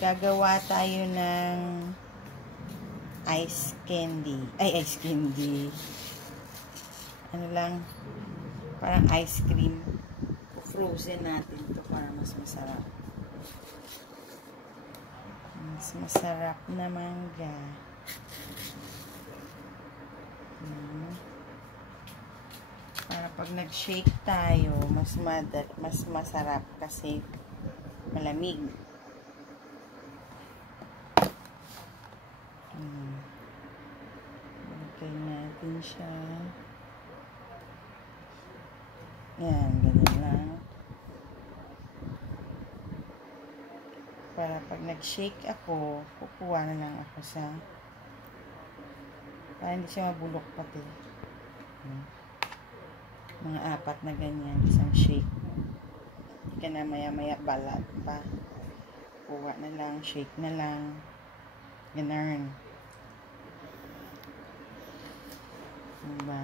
Gagawa tayo ng ice candy. Ay, ice candy. Ano lang, parang ice cream. Frozen natin to para mas masarap. Mas masarap na mangga. Para pag nag-shake tayo, mas masarap kasi malamig. Lagay natin siya. Yan, ganyan lang. Para pag nag-shake ako, kukuha na lang ako sa para hindi siya mabulok pati. Mga 4 na ganyan, isang shake. Hindi ka na maya-maya balat pa. Kuha na lang, shake na lang. Ganun. Diba?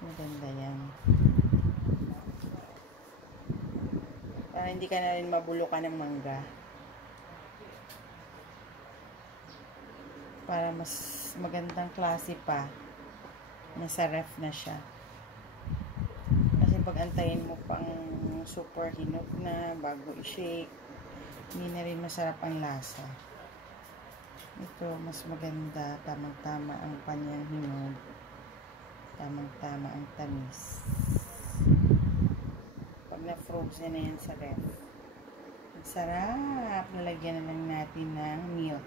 Maganda yan. Para hindi ka na rin mabulukan ng mangga. Para mas magandang klase pa. Nasa ref na siya. Kasi pag antayin mo pang super hinog na bago i-shake, hindi na rin masarap ang lasa. Ito, mas maganda. Tamang-tama ang kanyang hinog. Tamang-tama ang tamis. Pag na-frozen na yan sa ref, ang sarap. Nalagyan na lang natin ng milk.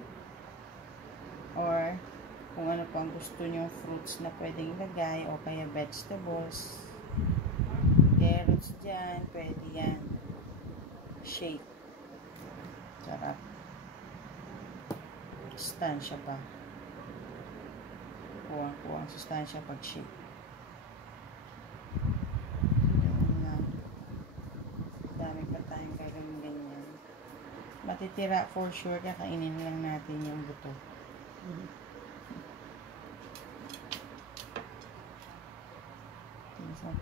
Or, kung ano pang gusto nyo fruits na pwedeng ilagay, o kaya vegetables. Carrots dyan, pwede yan. Shake. Sarap. Sustansya pa. Kuha ang sustansya pag shake. Dami pa tayong gagawin ganyan. Matitira for sure, kakainin lang natin yung buto.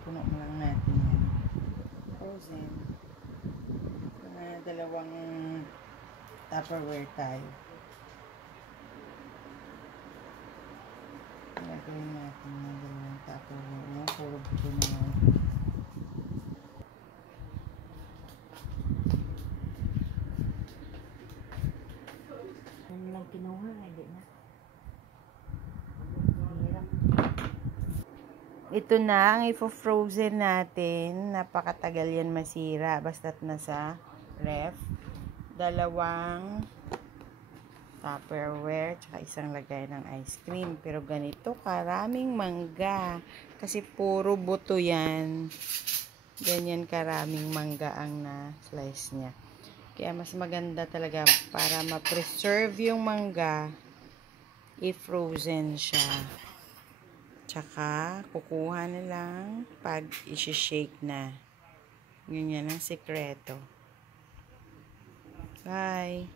Puno mo lang natin yan. Frozen. Mga 2 Tupperware tayo. Gagawin natin yung 2 Tupperware. Yung puro buto na yan. Ano lang kinuha, hindi na. Ito na ang ifo-frozen natin. Napakatagal yan masira. Basta't nasa ref. 2 Tupperware. Tsaka isang lagay ng ice cream. Pero ganito karaming mangga. Kasi puro buto yan. Ganyan karaming mangga ang na-slice niya. Kaya mas maganda talaga para ma-preserve yung mangga. I-frozen siya. Tsaka, kukuha na lang pag isi-shake na. Ganyan ang sikreto. Bye!